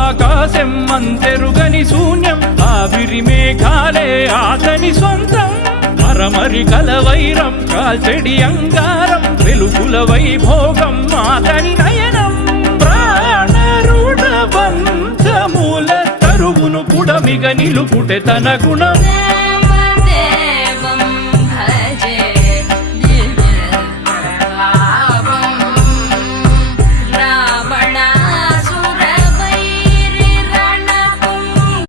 ఆకాశం అంతెరుగని శూన్యం ఆవిరి మేఘాలే ఆతని సొంతం మరమరి కలవైరం కాల్చెడి అంగారం వెలుగుల వైభోగం ఆతని నయనం ప్రాణరుణ బంధముల తరువును పుడమిగ నిలుపుటె తన గుణం